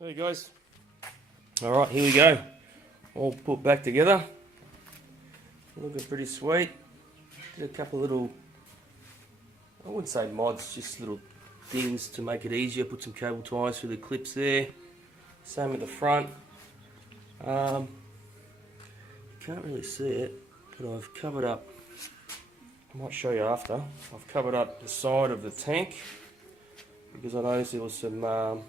Hey guys, alright, here we go, all put back together, looking pretty sweet. Did a couple of little, I wouldn't say mods, just little things to make it easier. Put some cable ties through the clips there, same at the front. You can't really see it, but I've covered up, I might show you after, I've covered up the side of the tank because I noticed there was some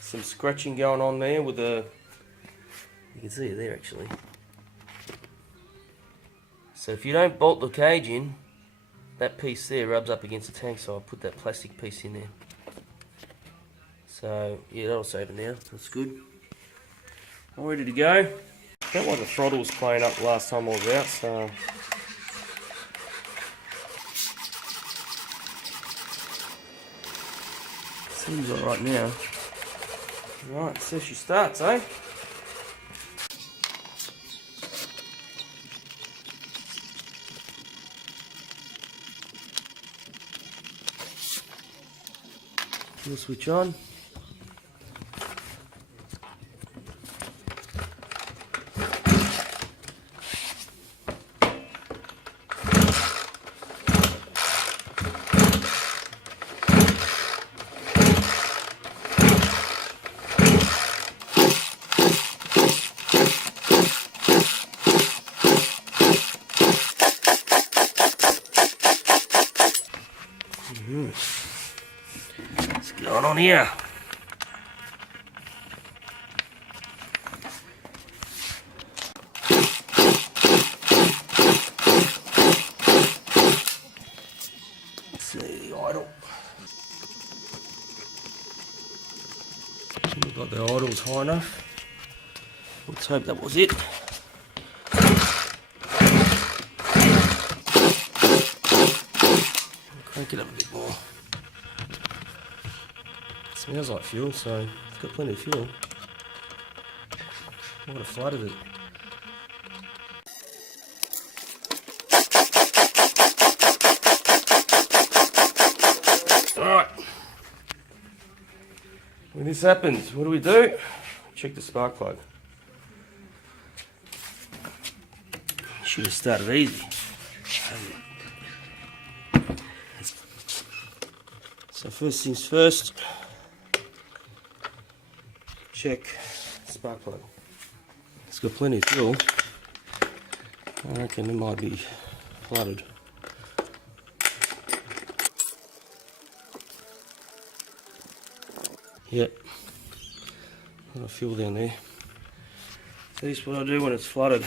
some scratching going on there with the, you can see it there actually. So if you don't bolt the cage in, that piece there rubs up against the tank, so I put that plastic piece in there. So yeah, that'll save it now, that's good. All ready to go. Felt like the throttle was playing up last time I was out, so seems alright now. Right, so she starts, eh? Fuel switch on. What's going on here? Let's see the idle. Looked like the idle was high enough. Let's hope that was it. Crank it up a bit more. Smells like fuel, so it's got plenty of fuel. I would have flooded it. Alright. When this happens, what do? Check the spark plug. Should have started easy. So first things first, check spark plug. It's got plenty of fuel. I reckon it might be flooded. Yep, a lot of fuel down there. So this is what I do when it's flooded.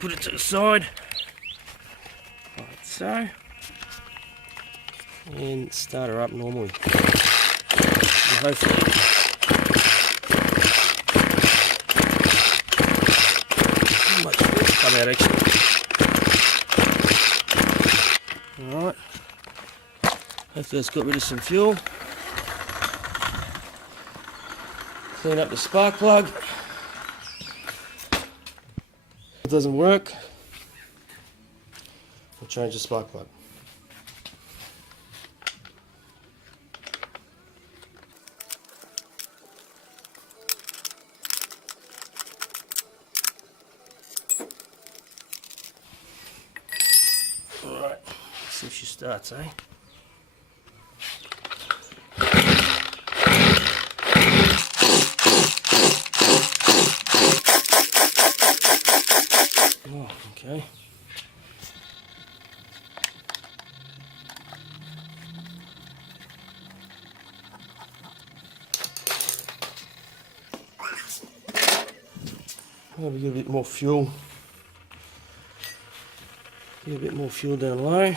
Put it to the side, like so, and start her up normally. And hopefully, not much fuel come out actually. Alright, hopefully it's got rid of some fuel. Clean up the spark plug. If it doesn't work, we'll change the spark plug. Alright, let's see if she starts, eh? Oh, okay. Maybe get a bit more fuel. Get a bit more fuel down low.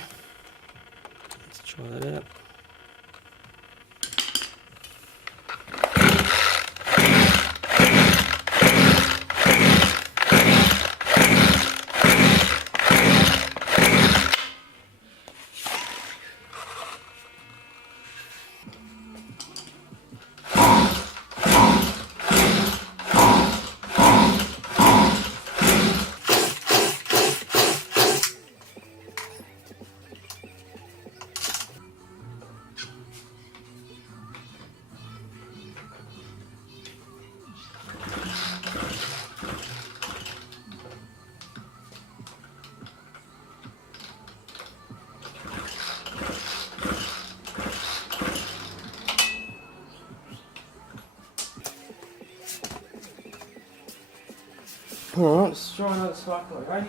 Let's try that out. Alright, let's try another spark plug, eh?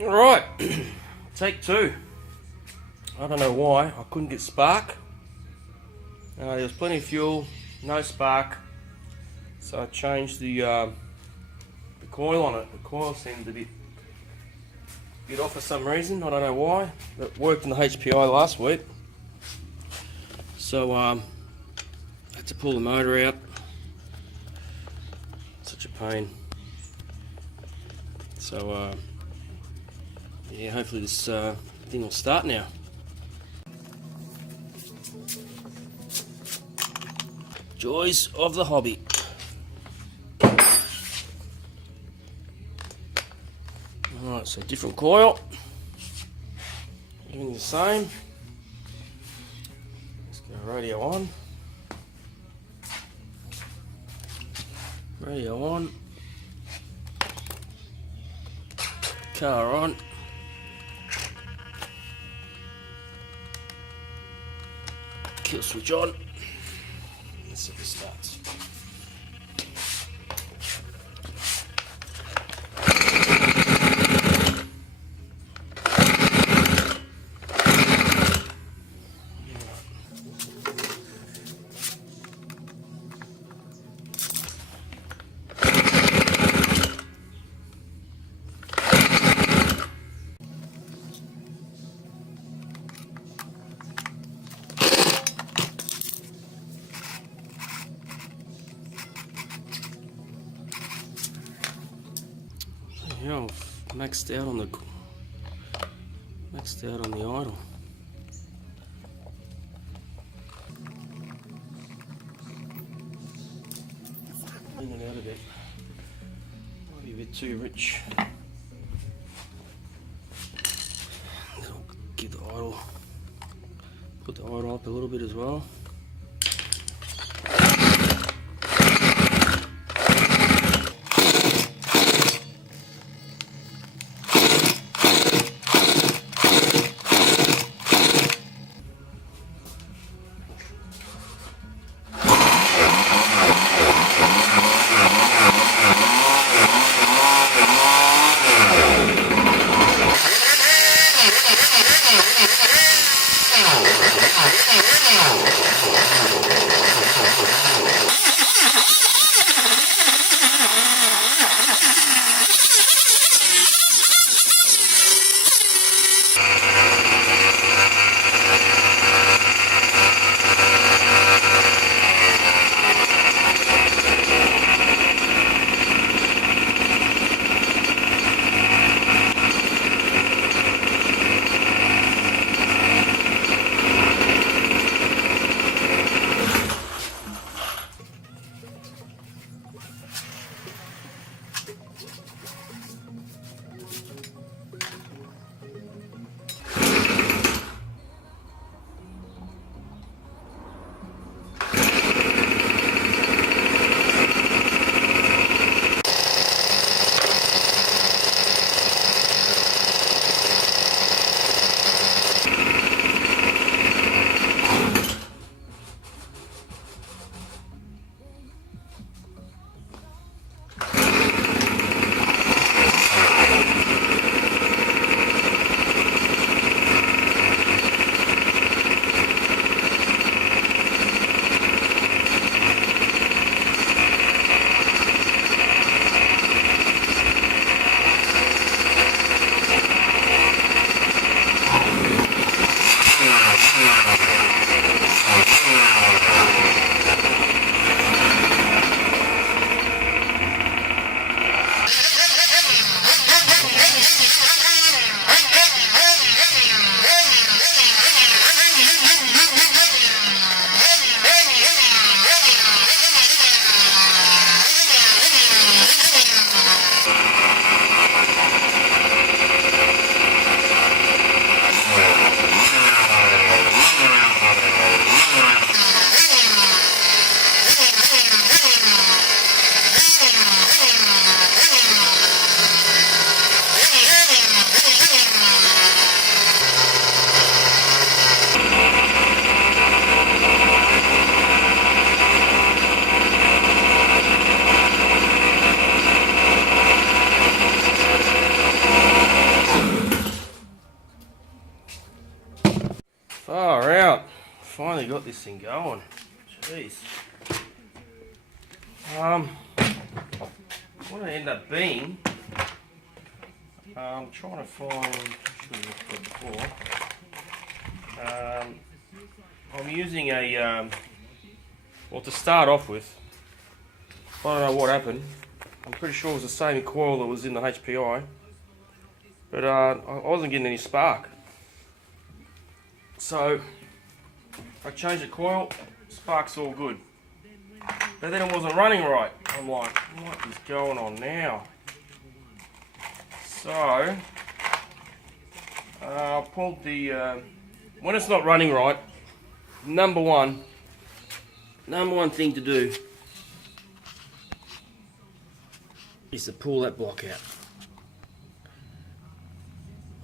Alright, take two. I don't know why, I couldn't get spark. There was plenty of fuel, no spark. So I changed the coil on it. The coil seemed a bit off for some reason, I don't know why. It worked in the HPI last week. So I had to pull the motor out. Such a pain. So yeah, hopefully this thing will start now. Joys of the hobby. Alright, so different coil. Doing the same. Let's go radio on. Radio on. Car on. Kill switch on. Let's see if it starts. Yeah, I've maxed out on the idle. In and out of it. Might be a bit too rich. That'll give the idle. Put the idle up a little bit as well. got this thing going. Jeez. What I end up being, I'm trying to find, before. I'm using a, well, to start off with, I don't know what happened. I'm pretty sure it was the same coil that was in the HPI, but I wasn't getting any spark. So I changed the coil, spark's all good. But then it wasn't running right. I'm like, what is going on now? So I pulled the, when it's not running right, number one thing to do is to pull that block out.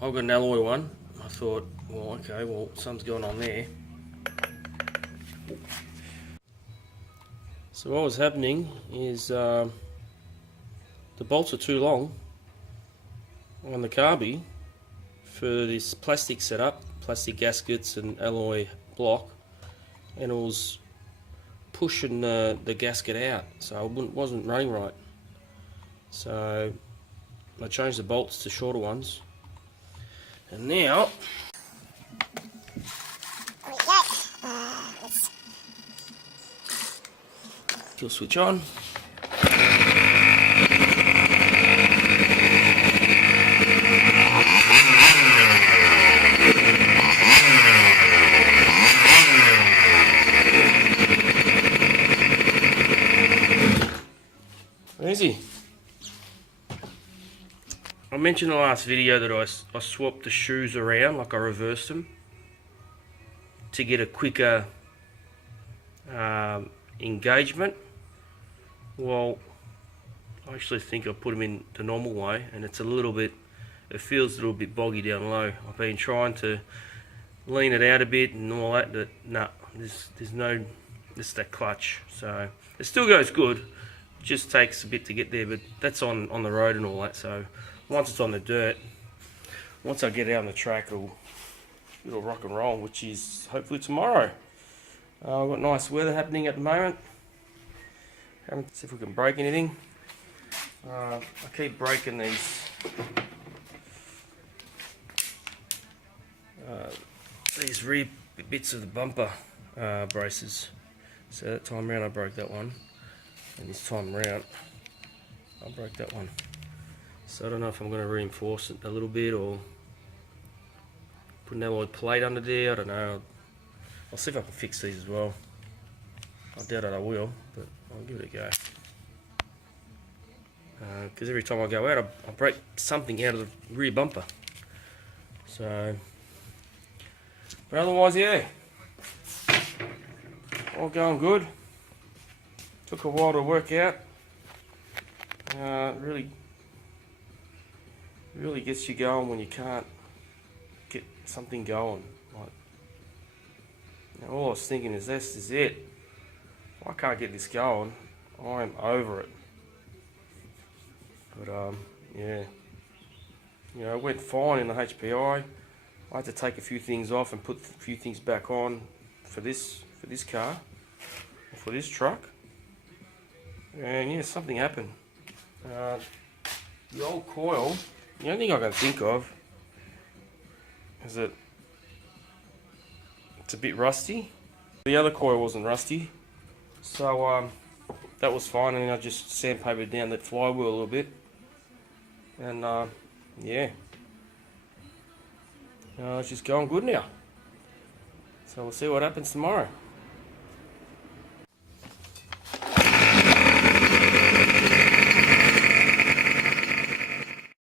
I've got an alloy one. I thought, well, okay, well, something's going on there. So what was happening is the bolts are too long on the carby for this plastic setup, plastic gaskets and alloy block, and it was pushing the gasket out, so it wasn't running right. So I changed the bolts to shorter ones, and now kill switch on. Easy. I mentioned in the last video that I swapped the shoes around, like I reversed them to get a quicker engagement. Well, I actually think I put them in the normal way, and it feels a little bit boggy down low. I've been trying to lean it out a bit and all that, but no, there's no, just that clutch. So it still goes good, it just takes a bit to get there, but that's on the road and all that. So once it's on the dirt, once I get it out on the track, it'll rock and roll, which is hopefully tomorrow. I've got nice weather happening at the moment. See if we can break anything. I keep breaking these rear bits of the bumper braces. So that time round I broke that one, and this time round I broke that one. So I don't know if I'm going to reinforce it a little bit or put an alloy plate under there. I don't know. I'll see if I can fix these as well. I doubt that I will, but I'll give it a go. Because every time I go out, I break something out of the rear bumper. So, but otherwise, yeah, all going good. Took a while to work out. Really gets you going when you can't get something going. Like, now all I was thinking is, this is it. If I can't get this going, I'm over it. But yeah, you know, it went fine in the HPI. I had to take a few things off and put a few things back on for this car, or for this truck. And yeah, something happened. The old coil, the only thing I can think of is that it's a bit rusty. The other coil wasn't rusty, so that was fine, and then I just sandpapered down that flywheel a little bit, and yeah, it's just going good now. So we'll see what happens tomorrow.